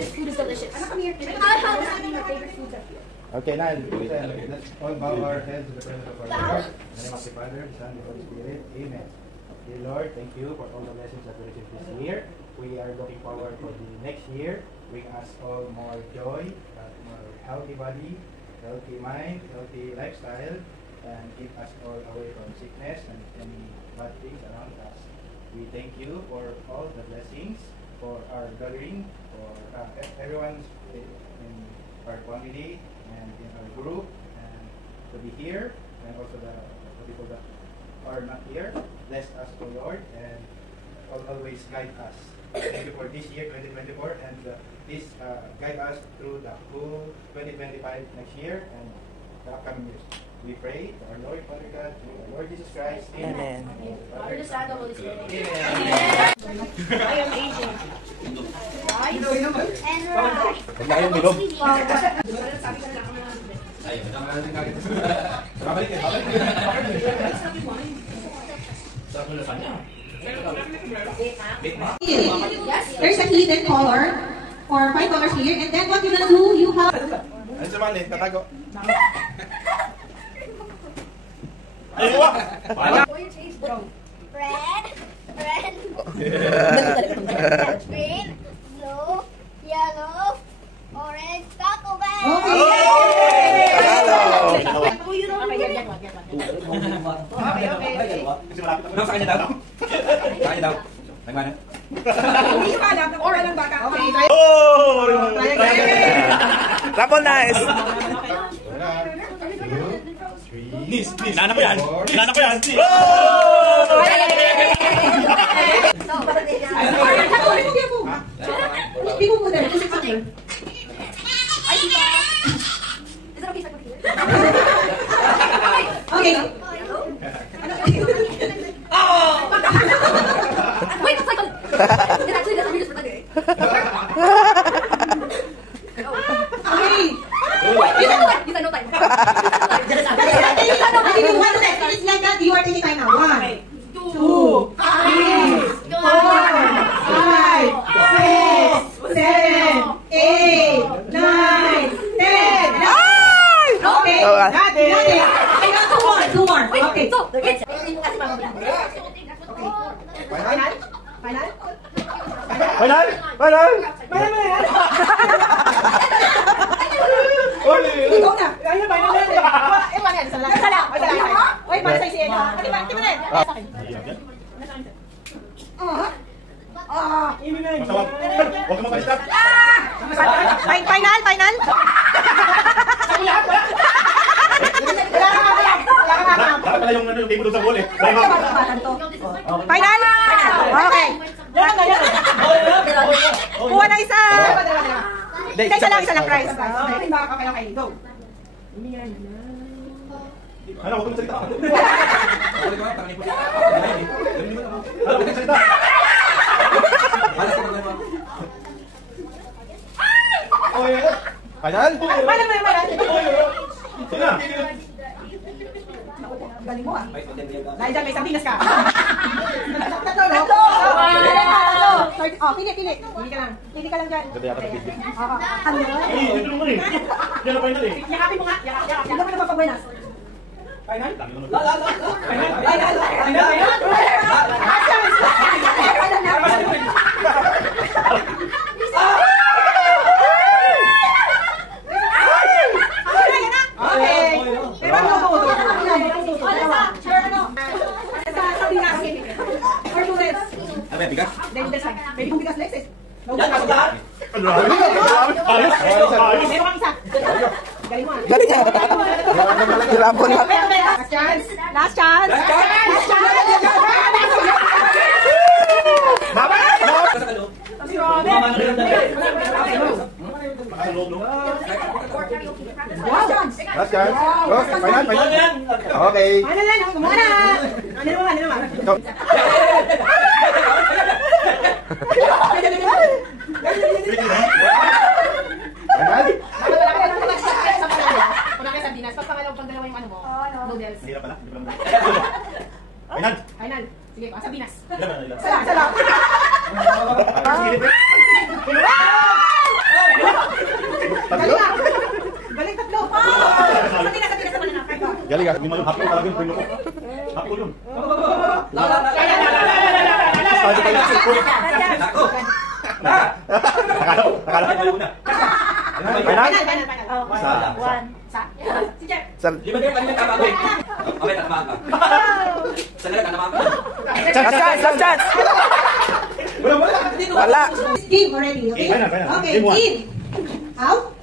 This food is delicious. How is your favorite foods are here? Okay, now let's all bow our heads to the presence of our Lord. In the name of the Father, the Son, and the Holy Spirit. Amen. Dear Lord, thank you for all the blessings that we received this year. We are looking forward for the next year. Bring us all more joy, more healthy body, healthy mind, healthy lifestyle, and keep us all away from sickness and any bad things around us. We thank you for all the blessings, for our gathering, for everyone in our family and in our group, and to be here, and also the people that are not here. Bless us, O Lord, and always guide us. Thank you for this year, 2024, and please guide us through the whole 2025 next year and the upcoming years. We pray to our Lord, Father God, through our Lord Jesus Christ. Amen. Father, the Son, the Holy Spirit. Amen. I am aging. And there's a hidden color for $5 here, and then what you're gonna do, you have. Ano sa mali? Tatago. Red, green, blue, yellow, orange, Taco Bell. Sa kanya daw? Sa kanya daw? Nagmana? Hindi ka alam ng oras ng bata. Okay. Rapon, nice. Nis, nana ko yan. Nana ko yan. Hindi mo muna. Kasi summer. Ay, diba? Is it okay if I put it here? Okay. Wait, that's like it actually doesn't read as for Okay. You said no time. I'll give you 1 minute. It's like that. You are taking time now. 1, 2, 3, 4, 5, 6, 7, 8, 9, 10. Okay. Nothing. Two more. Okay. Final? Final? Final! Final! Ikaw na. Ayun, final na rin. Ewan yan. Isa lang. Uy, para sa isi. Di ba rin? Huwag ka magpalita. Final? Final? Dapat pala yung game mo doon sa goal eh. Final? Okay. Kuha ng isa. Isa lang prize. Okay. Go. Ano, huwag ka magsalita. Huwag ka magsalita. Final? Sina? Galing mo ah. Dahil dyan may sardinas ka. Tatlo. Oh, pili. Pili ka lang dyan. Ganda yata sa video. Ano? Ito naman eh. Yan ang final eh. Yakapin mo nga. Yakapin. Ano ka napapagbuenas? Final? Pwede kong bigas Lexus. Meron kang isa. Galing mo. Rapon na. Last chance. Last chance. Final. Okay. Ano na? Ano naman? Final. Sige, Sabinas. Salam. Dali ka. Yung hapon talaga yung pinyo ko. Hapon yun. Ako. Nakala ko muna. Si Jeff. Lima din kanina tama ko. Okay, tatamaan ka. Sandali, tatamaan ka. Last chance, last chance. Wala. Game already, okay? Kaya na. Okay, Game one. in. Out.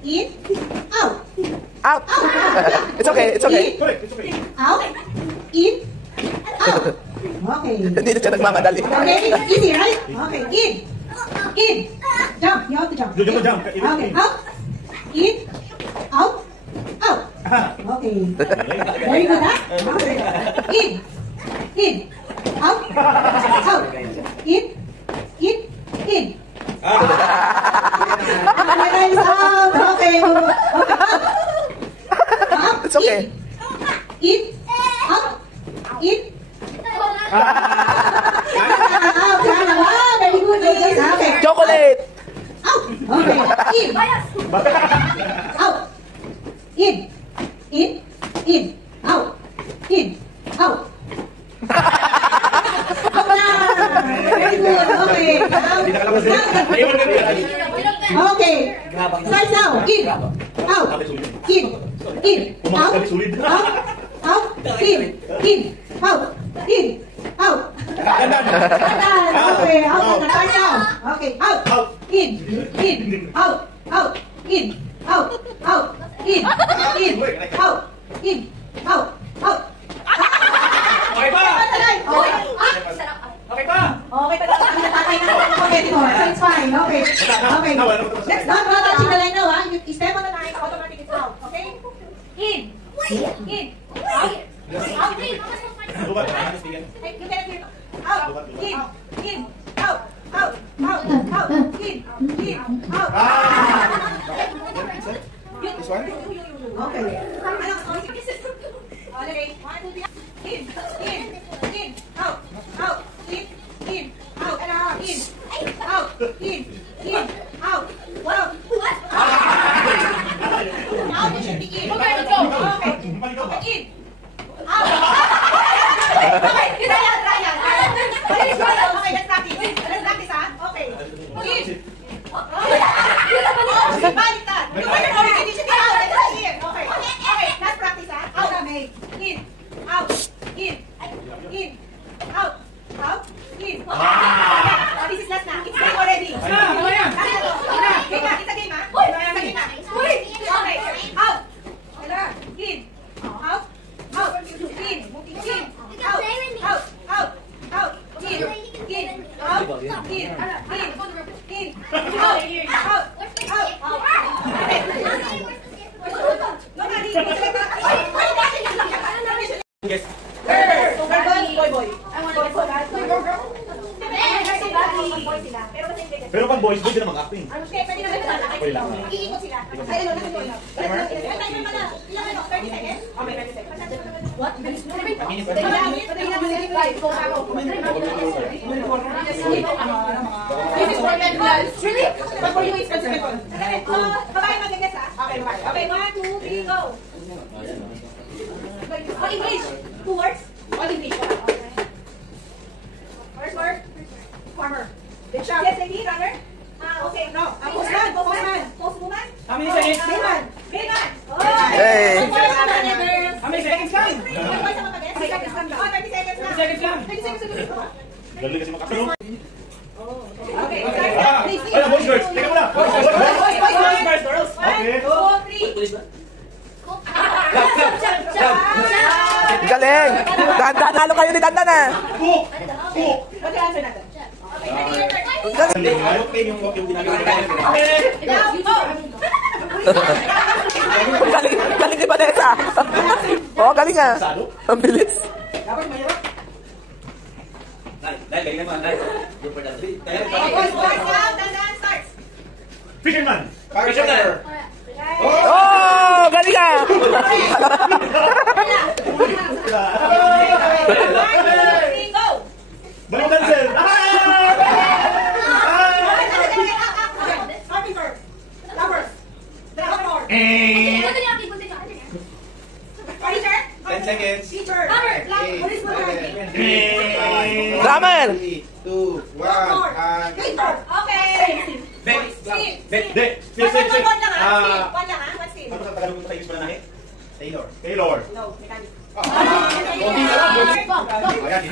In. Out. Out. It's okay, it's okay. Correct, it's okay. Out. In. Out. Okay. Hindi na siya nagmamadali. Okay, easy, right? Okay, in. In. Jump. You have to jump. Jump. Okay, out. In. Out. Out. Okay. Very good, huh? Okay. In. In. Out. Out. In. In. In. Okay, out. Okay. Out. It's okay. In. Out. In. Out. Wow, very good. Okay. Chocolate. Out. Okay. In. Out. In. In. In. Out. In. Out. Out na. Very good. Okay. Out. Okay. Start now. In. Out. In. In. Out. Out. Out. In. In. Out. In. Out. Okay. Out. Start now. Okay. Out. In. In. Out. Out. In. Out. Out. In. In. Out. In. Out. Out. Okay pa! Okay pa! Okay, pero hindi na tatay na okay anymore. So it's fine. Okay. Okay. Next, not touching the line now, ha? You step on the line, automatic it's out. Okay? In. In. Out. Out. In. Hey, you get it. Out. In. In. Out. Out. Out. Out. In. In. Out. This one? Okay. Okay. 1, 2, 3. In. In. In. Out. Out. In. In. Out. In. Out. In. In. Out. Out. Out. You should be in. Okay, let's go. Okay. In. Out. Okay. Ryan. Okay, let's practice. Let's practice, ha? Okay. In. Baliktad. You should be out. Let's in. Okay. Okay, let's practice, ha? Out. In. Out. In. In. Out. Out. In. This is last na. It's game already. Game na. It's a game, ha? It's a game na. Okay. Out. In. Out. Out. In. In. Out. Out. Out. Out. In. In. Out. In. In. In. Out. Out. Out. Yes. Boy. Pero pag boys, pwede na mag-acting. Okay, pwede na ba? Iikot sila. Ay, ano, nasa doon. Timer pala. Ilang ano? 30 seconds? Okay, 30 seconds. What? This is for men. Really? But for you, it's expensive. Babae mag-guess, ha? Okay, babae. Okay, 1, 2, 3, go. What English? 2 words? What English? Okay. First word? Farmer. Good job. Yes, lady, runner. Okay, no. Postman. Postwoman. How many seconds? Bayman. Bayman. Hey. How many seconds lang? 30 seconds lang. 30 seconds na. 30 seconds lang. 30 seconds ulit. Galing kasi makakasalo. Okay. Ay, boys, girls. Teka muna. Boys, Girls. 1, 2, 3. Galing. Nanalo kayo ni Dandan, ha? Cook! Cook! Mag-answer natin. Okay, ready your turn. Galing. Ayaw kayo yung ginagawa. Now, go. Galing ni Vanessa. Oo, galing nga. Ang bilis. Dahil, galing naman. Dahil. Go for that. Okay, boys, now, Dandan starts. Fisherman! Fisherman! Oh, galing nga. Go. Balik dancer! Flowers. Flowers. Eh! Furniture. seconds. Teacher. Eight, Police mo seven, Hey. Drummer! 3, 2, 1, and... Okay. Bet. Bet. Hindi. Sir. One lang ah. One lang ah. One scene. Ano sa Tagalog mo tayo pala nahin? Taylor. Taylor. No, mechanic. Konti na lang. Ayan.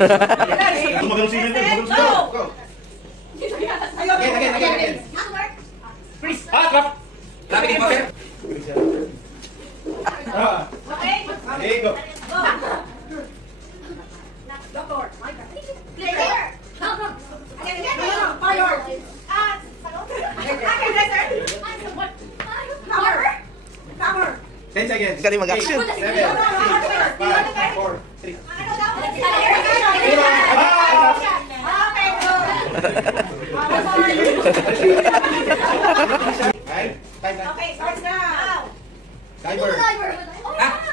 Gumagano si Inven. Gumagano si Go. Go. Again. Ah, clap. Lapit din po, sir. Okay. Okay, go. Go. Doctor. Player. Again. Fire. Okay, dresser. Cover. Cover. 10 seconds. Galing mag-action. 8, 7, 6, 5, 4, 3. Ano daw? Okay, go. Right? Time na. Okay, starts now. Diver.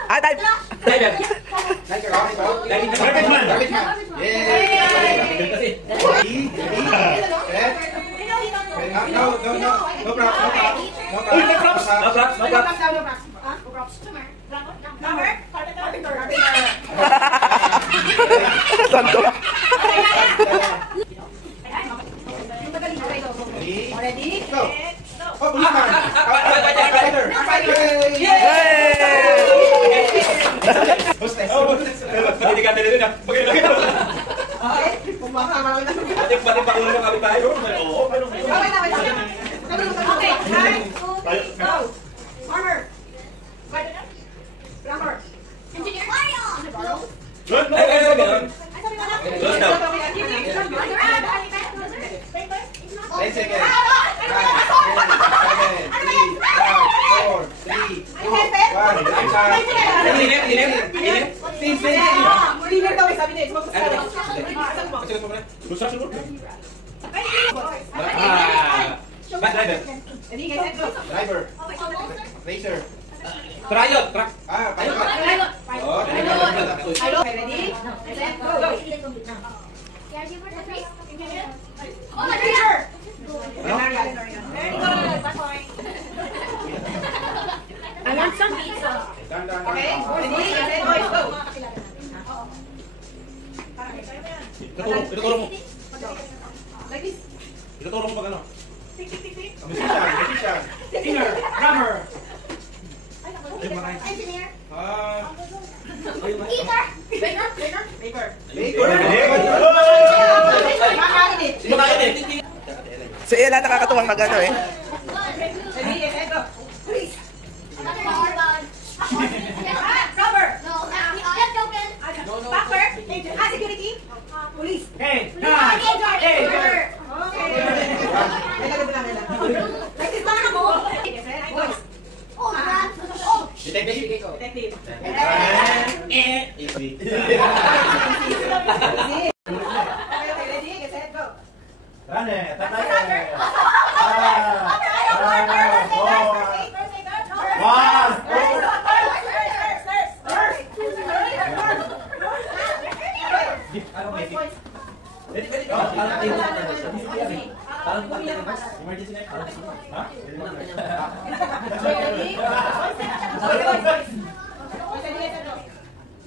Ah, type! Driver. Diver. Okay, go. Garbage man. Garbage man. Yay! Kasi. Set. No props. Uy, no props. No props. No props. Cover. Santo. Ready? Go. Oh, policeman. Fighter. Yay! Hostess. Hindi ka dali rin ah. Batik pa ulo ng kapit tayo. Oo. Okay, 1, 2, 3, go. Armor. Plumber. Engineer. Good. Ay, ganun. Good daw. 10 seconds. 9, 7, 6, 5, 4, 3, 2, 1. Cleaner daw, sabi niya. Construction work. Bus driver. Ready, guys, go. Driver. Racer. Trial. Truck. Pilot. Oh, Ready? Set, go. Teacher. I want some pizza. Okay, ready? Set, boys, go. Ituturo mo. Like this. Ituturo mo pag ano. Tick, tick, tick, tick. Musician. Singer. Drummer. Engineer. Baker. Makainit. Si Ella nakakatuwang mag-ano eh. Ready, set, go. Please. Cover. Backer. Security. Police. Hey. Okay. Like this lang ako. Boys. Detective. Detective. Easy. Okay, ready? Get set, go. Rane. Emergency na. Ha?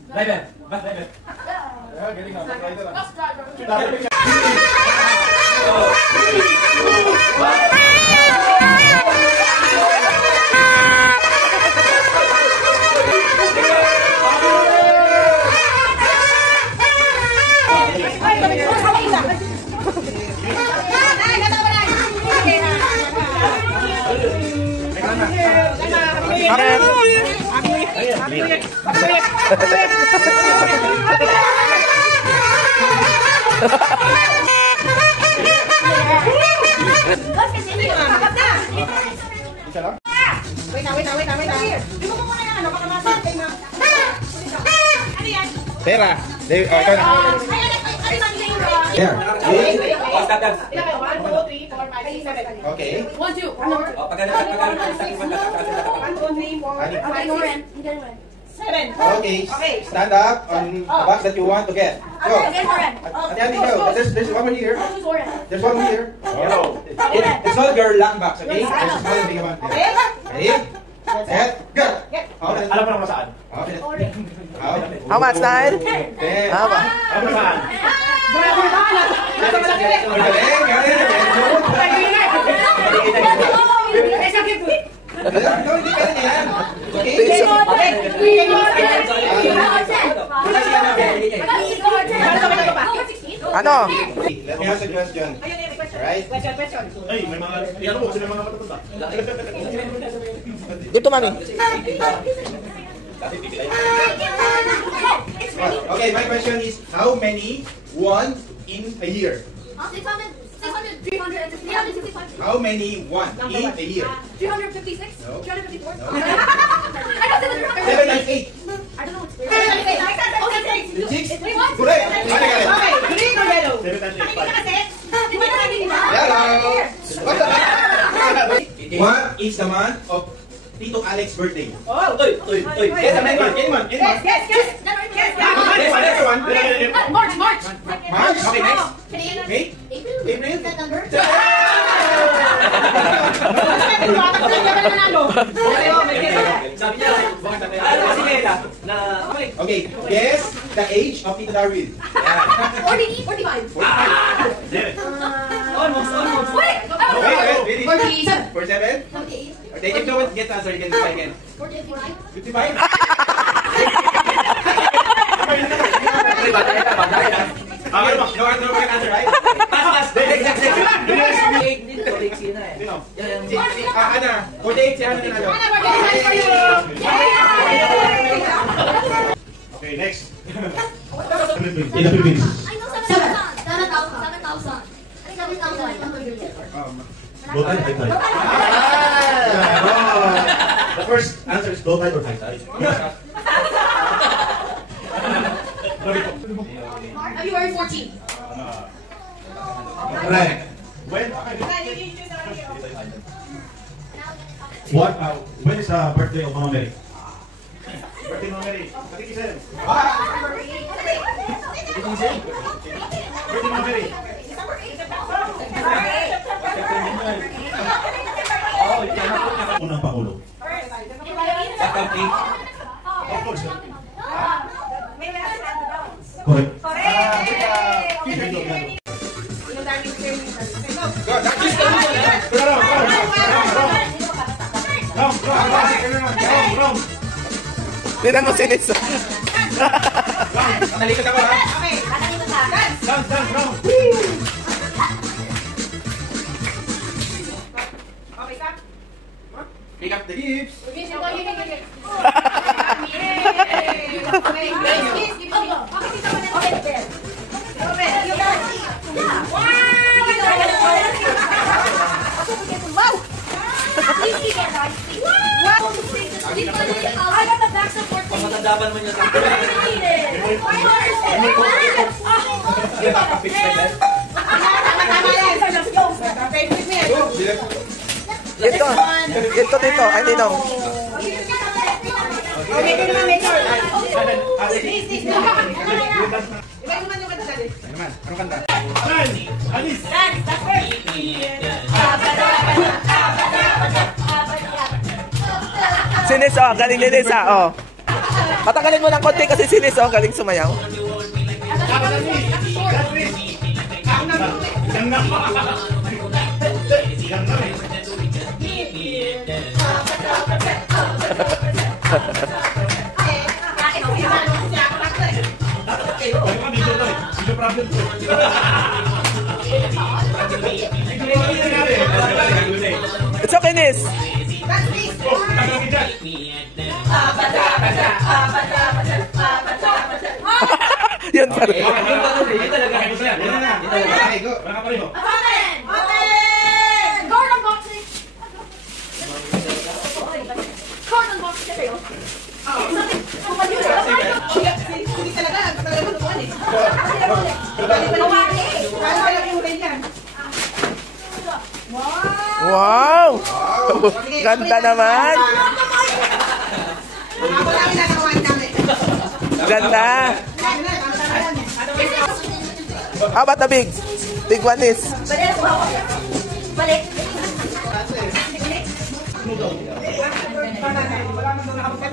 Driver. Bus driver. Galing na. Driver. Isa lang? Wait na. Di mo muna yan. Baka masakay na. Ano yan? Pera. Ikaw na. Yeah. Oh, stop dance. 1, 2, 3, 4, 5, 6, 7. Okay. 1, 2. Oh, pagano. 1, 2, 3, 4, 5, 6, 7. Okay. Stand up on the box that you want to get. Go. Ate, go. There's one more here. There's one more here. Oh. It's not your long box, okay? There's a small and big one. Okay? Ready? Set. Go. Alam mo naman saan. How much, Nile? 10. How much? Alam mo saan. Ano? Let me ask a question. Alright? Question. Ay, may mga... Ano mo? Sino mga matutunda? Dito, mami. Okay, my question is, how many one in a year? 600, 300, 365. How many one in a year? 356? No. 354? No. I got 7 and 8. I don't know what's Six? Wait, what? Correct. Okay, green or yellow? 7 times 8, 5. Di ba narinig ba? Hello. What is the month of Tito Alex's birthday? Oh. Uy. Yes, anyone. Yes. Next one. March. March. Okay, next. Canadian. May? April. April? That number? Sabi niya, kasi Nela, na... Okay, guess the age of Tito Darwin. 40, 45. Almost. Wait! Wait. 47. 47? 78. Okay, if no one gets answer, you can try again. 49. 55? Okay, no answer, right? Pass. Next. Sino? Ana, 48 si Ana nanalo. Okay, next. In the Philippines. I know 7,000. 7,000. I think 7,000. Low tide, high tide. The first answer is low tide or high tide. February 14. Correct. When? When is the birthday of Mama Mary? Birthday of Mama Mary. Katikisin. Birthday of Mama Mary. Unang Pangulo. Of course. Correct. Wrong. Tignan mo si Liz. Nalikot ako, ha? Okay, tatalikod na. Dance. Wrong. Okay, ka? Pick up the hips. Okay, I got the back support. Matadaban mo niya sa... Dito. Dito. Ay, Ninong. Okay, ito naman, Mayor. Iba naman yung kanta dali. Ano naman? Anong kanta? Alis. Dance, that's first. Si Liz, oh. Galing ni Liz, oh. Patagalin mo ng konti kasi si Liz, oh. Galing sumayaw. It's okay, Liz. Dance, please. Yun pa rin. Yun talaga. Yan na. Okay, go. Card unboxing. Card unboxing. Hindi talaga lutuan eh. Kaya pala yung rin yan. Wow! Ganda naman! Ako lang nagawa namin. Ganda! How about the big? Big one is? Balik. Balik.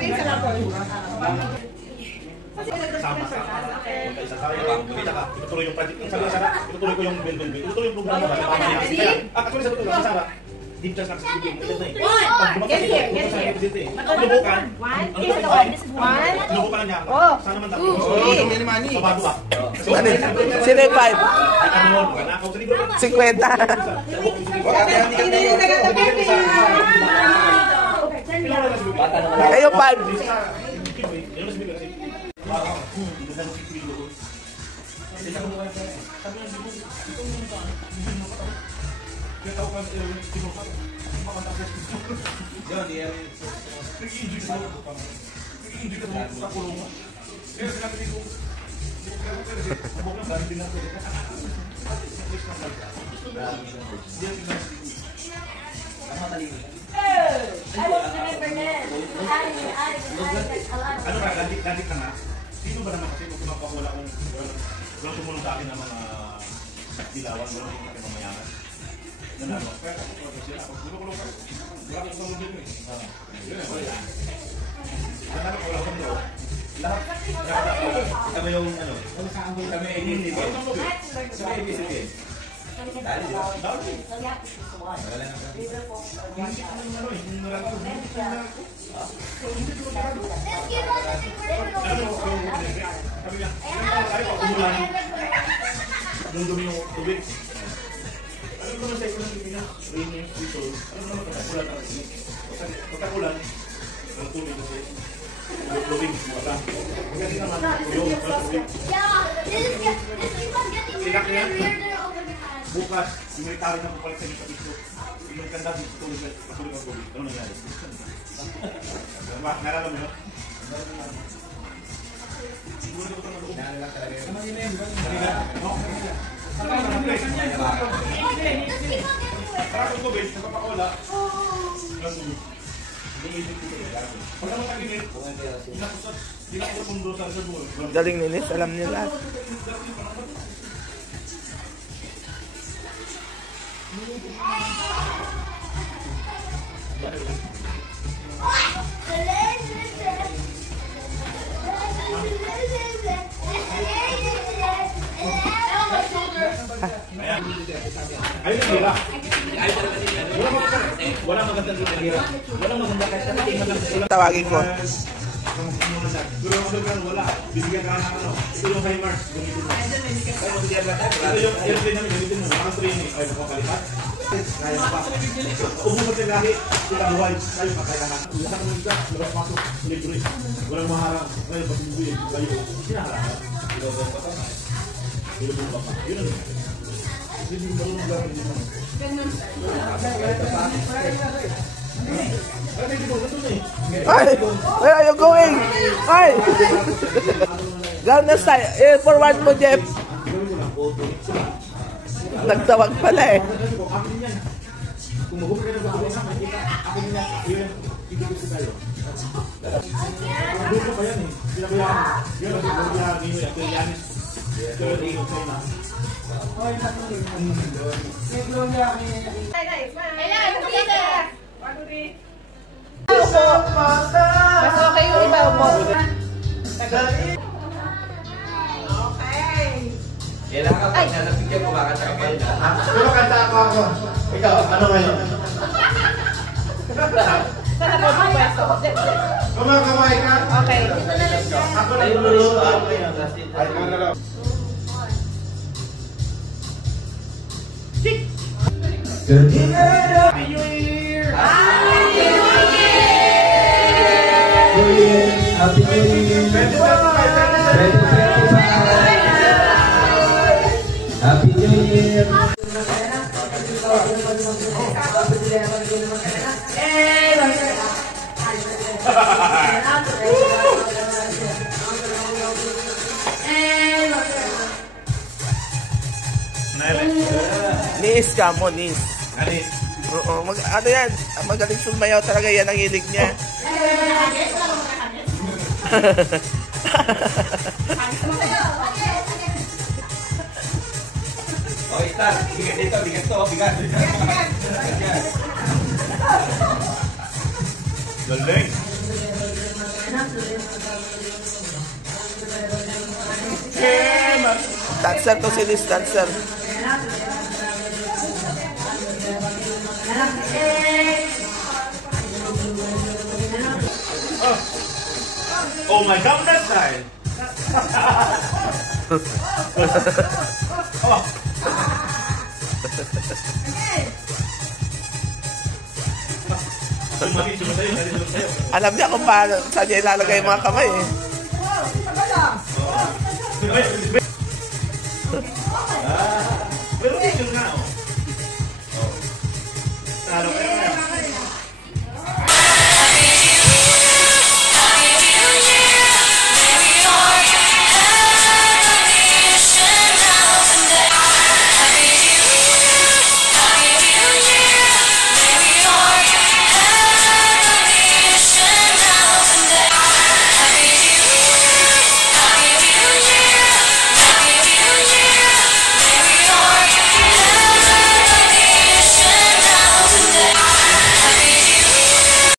Tingin sa laptop. Sama. Magkaisa tayo. Kumita ka. Itutuloy yung project. Sabi ng Sara, itutuloy ko yung build. Itutuloy yung programa. Actually, sabi ko lang, Sara, deep chance nakasibig. Lubukan. Lubukan na niya. Sana man tapos. Babago ba? Sino yung 5? Ano, kanakaw sa libro. 50. Hindi yung taga-tabi. Kayo 5. Ano ba, ganti ka na? Sino ba naman kasi kung wala akong walang tumulong sa akin ng mga dilawan, walang yung aking mamayaman? Ano? Kaya ako sila ako. Gulo-gulo ka. Wala akong pamudin mo eh. Wala akong doon. Lahat. Kami yung ano? Kami ay hindi ba? Kami ay busy din. Dali, di ba? Dali. Wala na kami. Hindi kami ano eh. Hindi wala ko. Kami lang. Kami pa umulan. Nung dumi yung tubig. Ano naman sa ikulang Pilipinas? Rainy, season. Ano naman pagkakulan ang tubig? Pagkakulan, ang tubig kasi tubig, mata. Kasi naman, yung tubig. Bukas, yung military na pupalit sa dito dito. Yung kanda dito, patuloy ang tubig. Ano nangyari? Nalala mo yun? Siguro ko ito mag-uwi. Nalala talaga yun. Naman yun na yun. Para kung tubig, nagpapakawala. Pag naman tag-init, hindi na ko pundo sa sabon. Galing nilis, alam niya lahat. Ayun ang hira. Wala magandang hira. Wala magandang kasi Tawagin ko. pero wala. Bibigyan ka ng ano. Ito yung high marks. Gamitin mo. Ito yung airplane namin. Gamitin mo. Mga training. Ay, makapalipat. Kaya pa. Umumot yung lahi. Sila buhay. Kayo kakailangan. Isa ka mga labas pasok. Libre. Walang maharang. Ngayon, patuloy. Kayo. Sinaharap. Ilubong pa pa. Yun ang hindi mo marunong gawin din naman. Ay! Where are you going? Ay! Ganun style. Forward mo, Jeff. Nagtawag pala eh. Kung mag-upit ka na mag-upit sa makikita, akin niya, yun, ibigay ko tayo. Doon ka pa yan eh. Sinabayaan. Yun, sinabayaan nyo yan. Kaya Yanis. Kaya Rino, sa'yo na. Mas okay yung iba mo. Okay. Kailangan pag nanapigyan ko baka sa kapain na. Pero kanta ako. Ikaw, ano ngayon? Saan ako sa pwesto? Kumakamay ka? Okay. Ako na luluto. Ay, ikaw na lang. Happy New Year! Happy New Year! 2025! Happy New Year! Niis ka mo, niis. Anis. Oo, ano yan? Magaling sumayaw talaga, yan ang hilig niya. Okay, start. Bigat dito, bigat to, bigat. Galing. Dancer to si Liz, dancer. Oh my God, that style. Oh. Sumalit sa'yo. Alam niya kung paano, saan niya ilalagay yung mga kamay eh. Oh, tagal ah. Oh.